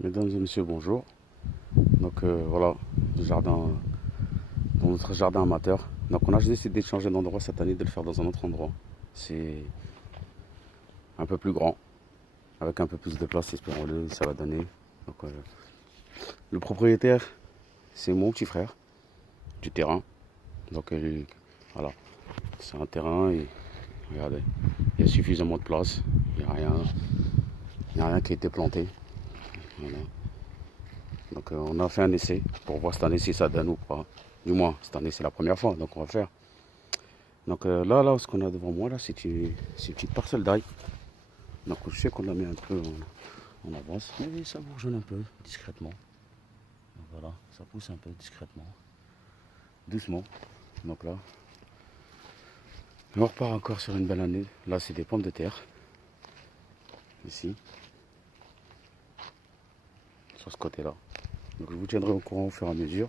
Mesdames et messieurs, bonjour. Donc voilà, du jardin, dans notre jardin amateur. Donc on a décidé de changer d'endroit cette année, de le faire dans un autre endroit. C'est un peu plus grand, avec un peu plus de place, espérons-le, ça va donner. Donc le propriétaire, c'est mon petit frère du terrain. Donc voilà, c'est un terrain et regardez, il y a suffisamment de place, il n'y a rien qui a été planté. Voilà. Donc on a fait un essai pour voir cette année si ça donne ou pas. Du moins, cette année c'est la première fois, donc on va faire. Donc là, ce qu'on a devant moi, là, c'est une petite parcelle d'ail. Donc je sais qu'on la met un peu en avance, mais ça bourgeonne un peu discrètement. Donc, voilà, ça pousse un peu discrètement, doucement. Donc là, on repart encore sur une belle année. Là, c'est des pommes de terre, ici, sur ce côté-là. Donc je vous tiendrai au courant au fur et à mesure.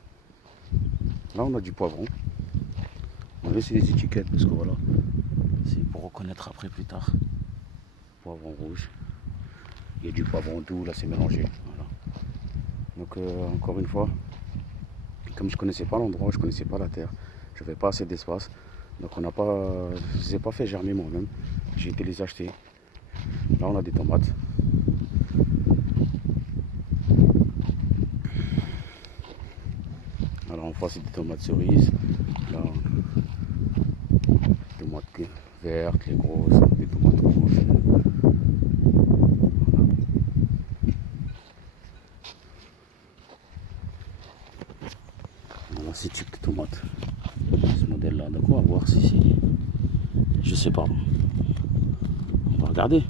Là, on a du poivron. On va laisser les étiquettes parce que voilà, c'est pour reconnaître après plus tard. Poivron rouge. Il y a du poivron doux, là c'est mélangé. Voilà. Donc encore une fois, comme je ne connaissais pas l'endroit, je ne connaissais pas la terre, je n'avais pas assez d'espace. Donc je ne les ai pas fait germer moi-même. J'ai été les acheter. Là on a des tomates. Alors en face c'est des tomates cerises. Là, des tomates vertes, les grosses, des tomates rouges. Voilà, c'est type de tomates. Ce modèle-là. Donc on va voir si c'est. Je sais pas. On va regarder.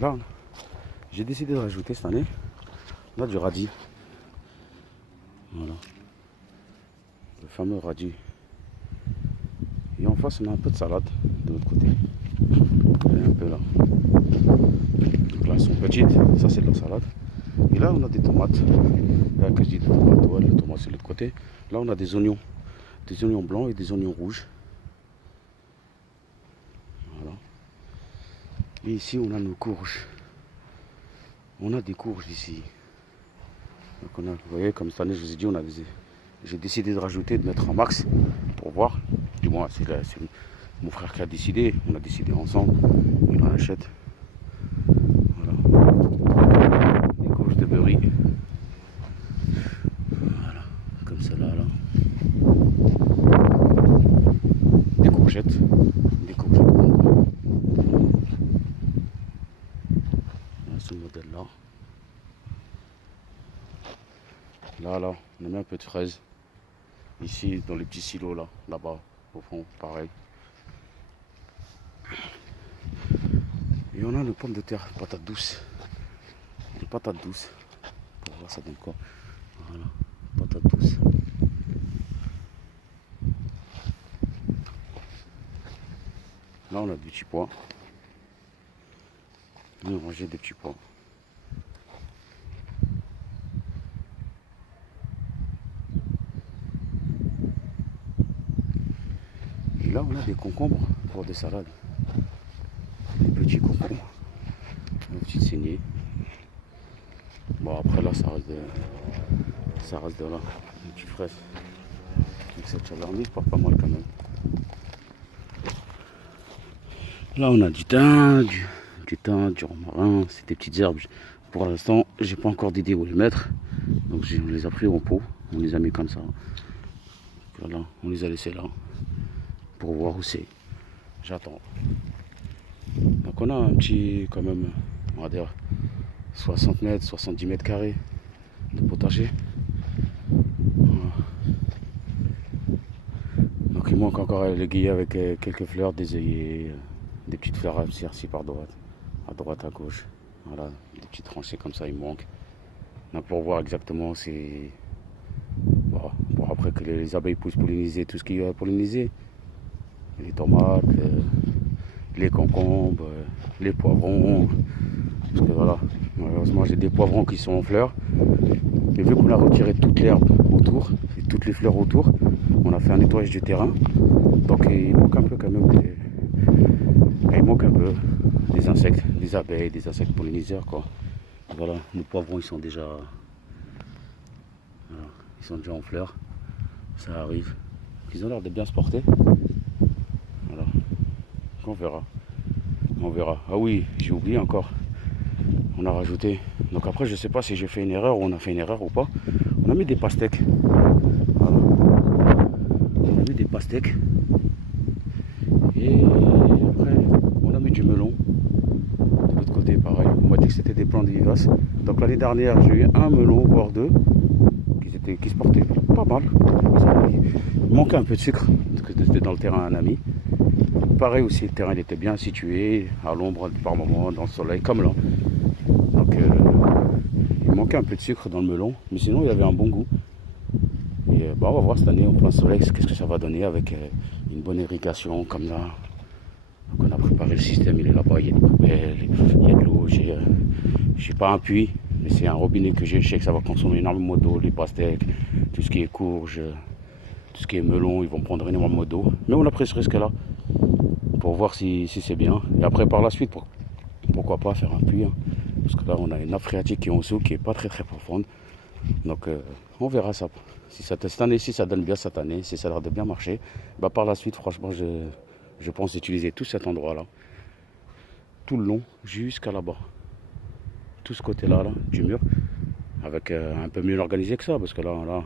Là, j'ai décidé de rajouter cette année. On a du radis. Voilà. Le fameux radis. Et en face, on a un peu de salade de l'autre côté. Et un peu là. Donc là, elles sont petites. Ça, c'est de la salade. Et là, on a des tomates. Là, que je dis des tomates, ouais, les tomates sur l'autre côté. Là, on a des oignons. Des oignons blancs et des oignons rouges. Voilà. Et ici, on a nos courges. On a des courges ici. Donc vous voyez, comme cette année, je vous ai dit, j'ai décidé de rajouter, de mettre en max pour voir. Du moins, c'est mon frère qui a décidé. On a décidé ensemble. Il en achète. Voilà. Des courges de beurre. Voilà. Comme celle-là, là. Des courgettes. Des courgettes rondes. Ce modèle-là. Là, on a mis un peu de fraises. Ici, dans les petits silos, là-bas, au fond, pareil. Et on a les pommes de terre, patates douces. Les patates douces. Pour voir ça donne quoi. Voilà, patates douces. Là, on a des petits pois. On a rangé des petits pois. Et là, on a des concombres pour des salades. Des petits concombres. Une petite saignée. Bon, après là, ça reste de là. Une petite fraise. Donc cette chaleur-là, je porte pas mal quand même. Là, on a du thym, du romarin, c'est des petites herbes. Pour l'instant, j'ai pas encore d'idée où les mettre. Donc on les a pris en pot, on les a mis comme ça. Voilà, on les a laissés là pour voir où c'est. J'attends. Donc on a un petit, quand même, on va dire 60 mètres, 70 mètres carrés de potager. Voilà. Donc il manque encore les guillemets avec quelques fleurs, des œillets, des petites fleurs à ci par droite, à gauche. Voilà, des petites tranchées comme ça, il manque. Donc pour voir exactement, c'est bon, pour après que les abeilles puissent polliniser tout ce qu'il y a à polliniser. Les tomates, les concombres, les poivrons. Parce que voilà, malheureusement j'ai des poivrons qui sont en fleurs. Et vu qu'on a retiré toute l'herbe autour et toutes les fleurs autour, on a fait un nettoyage du terrain. Donc il manque un peu quand même des insectes, des abeilles, des insectes polliniseurs quoi. Voilà, nos poivrons ils sont déjà, voilà, ils sont déjà en fleurs. Ça arrive. Ils ont l'air de bien se porter. Voilà. On verra. On verra. Ah oui, j'ai oublié encore. On a rajouté. Donc après, je sais pas si j'ai fait une erreur ou on a fait une erreur ou pas. On a mis des pastèques. Voilà. On a mis des pastèques. Et après, on a mis du melon. De l'autre côté, pareil. On m'a dit que c'était des plantes vivaces. Donc l'année dernière, j'ai eu un melon, voire deux, qui se portaient pas mal. Il manquait un peu de sucre, parce que c'était dans le terrain un ami. Pareil aussi, le terrain il était bien situé, à l'ombre par moment, dans le soleil, comme là. Donc il manquait un peu de sucre dans le melon, mais sinon il avait un bon goût. Et on va voir cette année au plein soleil, qu'est-ce que ça va donner avec une bonne irrigation comme ça. Donc on a préparé le système, il est là-bas, il y a des poubelles, il y a de l'eau. J'ai pas un puits, mais c'est un robinet que j'ai. Je sais que ça va consommer énormément d'eau, les pastèques, tout ce qui est courge, tout ce qui est melon, ils vont prendre énormément d'eau. Mais on a pris ce risque-là pour voir si c'est bien. Et après, par la suite, pourquoi pas faire un puits, hein. Parce que là, on a une nappe phréatique qui est en dessous, qui n'est pas très profonde. Donc, on verra ça. Si cette année, si ça donne bien cette année, si ça a l'air de bien marcher, par la suite, franchement, je pense utiliser tout cet endroit-là, tout le long, jusqu'à là-bas. Tout ce côté-là, là, du mur, avec un peu mieux organisé que ça, parce que là on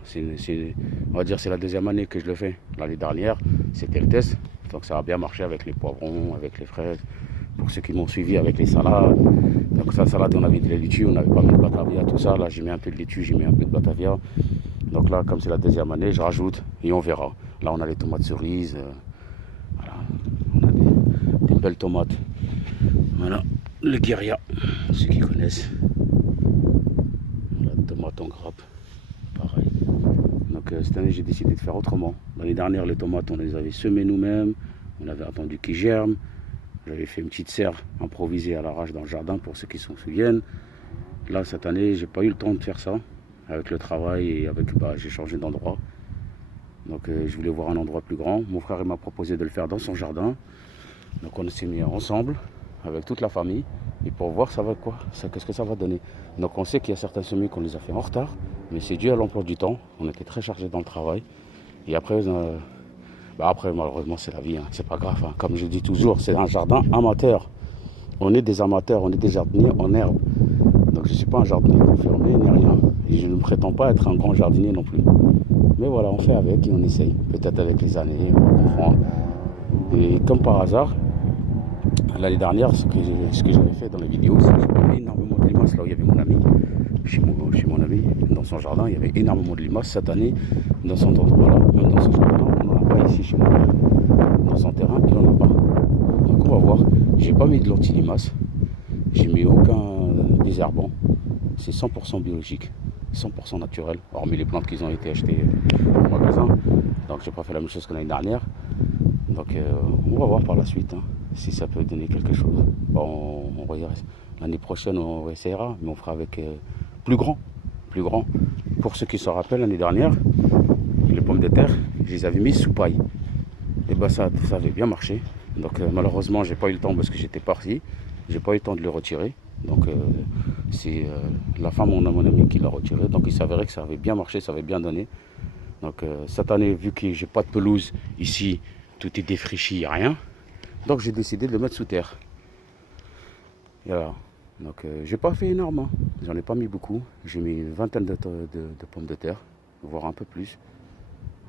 va dire c'est la deuxième année que je le fais. L'année dernière, c'était le test, donc ça a bien marché avec les poivrons, avec les fraises, pour ceux qui m'ont suivi avec les salades. Donc ça, salade, on avait de la laitue, on n'avait pas mis de batavia, tout ça. Là, j'ai mis un peu de laitue, j'ai mis un peu de batavia. Donc là, comme c'est la deuxième année, je rajoute et on verra. Là, on a les tomates cerises, voilà, on a des belles tomates. Voilà, le guérilla, ceux qui connaissent. Voilà, tomates en grappe, pareil. Donc cette année, j'ai décidé de faire autrement. L'année dernière, les tomates, on les avait semées nous-mêmes. On avait attendu qu'ils germent. J'avais fait une petite serre improvisée à l'arrache dans le jardin pour ceux qui s'en souviennent. Là, cette année, j'ai pas eu le temps de faire ça. Avec le travail et avec, j'ai changé d'endroit. Donc je voulais voir un endroit plus grand. Mon frère m'a proposé de le faire dans son jardin. Donc on s'est mis ensemble avec toute la famille et pour voir ça va quoi, qu'est-ce que ça va donner. Donc on sait qu'il y a certains semis qu'on les a fait en retard, mais c'est dû à l'emploi du temps. On était très chargés dans le travail. Et après, après malheureusement c'est la vie, hein. C'est pas grave, hein. Comme je dis toujours, c'est un jardin amateur. On est des amateurs, on est des jardiniers en herbe. Donc je ne suis pas un jardinier confirmé ni rien. Et je ne prétends pas être un grand jardinier non plus. Mais voilà, on fait avec et on essaye. Peut-être avec les années, on va comprendre. Et comme par hasard, l'année dernière, ce que j'avais fait dans les vidéos, c'est que j'avais énormément de limaces là où il y avait mon ami. Chez mon ami, dans son jardin, il y avait énormément de limaces. Cette année, dans son endroit-là, même dans son jardin, on n'en a pas ici chez moi. Dans son terrain, il n'en a pas. Donc on va voir. J'ai pas mis de l'anti-limace. J'ai mis aucun désherbant. C'est 100% biologique, 100% naturel, hormis les plantes qui ont été achetées au magasin. Donc j'ai pas fait la même chose que l'année dernière. Donc on va voir par la suite, hein, si ça peut donner quelque chose. Bon, on va dire l'année prochaine on essaiera, mais on fera avec plus grand. Pour ceux qui se rappellent, l'année dernière, les pommes de terre, je les avais mises sous paille. Et ça avait bien marché. Donc malheureusement j'ai pas eu le temps parce que j'étais parti. J'ai pas eu le temps de le retirer. Donc c'est la femme de mon ami qui l'a retiré. Donc il s'avérait que ça avait bien marché, ça avait bien donné. Donc cette année, vu que j'ai pas de pelouse ici, tout est défriché, il n'y a rien. Donc j'ai décidé de le mettre sous terre. Et voilà. Donc j'ai pas fait énorme, hein. J'en ai pas mis beaucoup. J'ai mis une vingtaine de pommes de terre, voire un peu plus.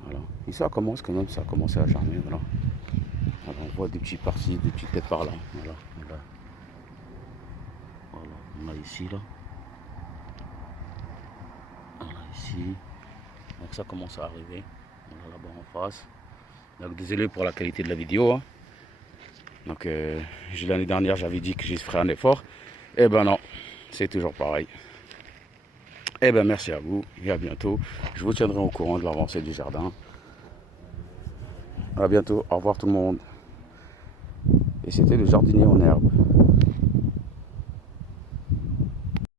Voilà. Et ça commence quand même, ça a commencé à germer. Voilà. Alors, on voit des petits par-ci, des petites têtes par-là. Voilà. On a ici là. Voilà ici. Donc ça commence à arriver. On a là-bas en face. Donc désolé pour la qualité de la vidéo, hein. Donc l'année dernière j'avais dit que je ferais un effort. Eh ben non, c'est toujours pareil. Eh ben merci à vous et à bientôt. Je vous tiendrai au courant de l'avancée du jardin. À bientôt, au revoir tout le monde. Et c'était le jardinier en herbe.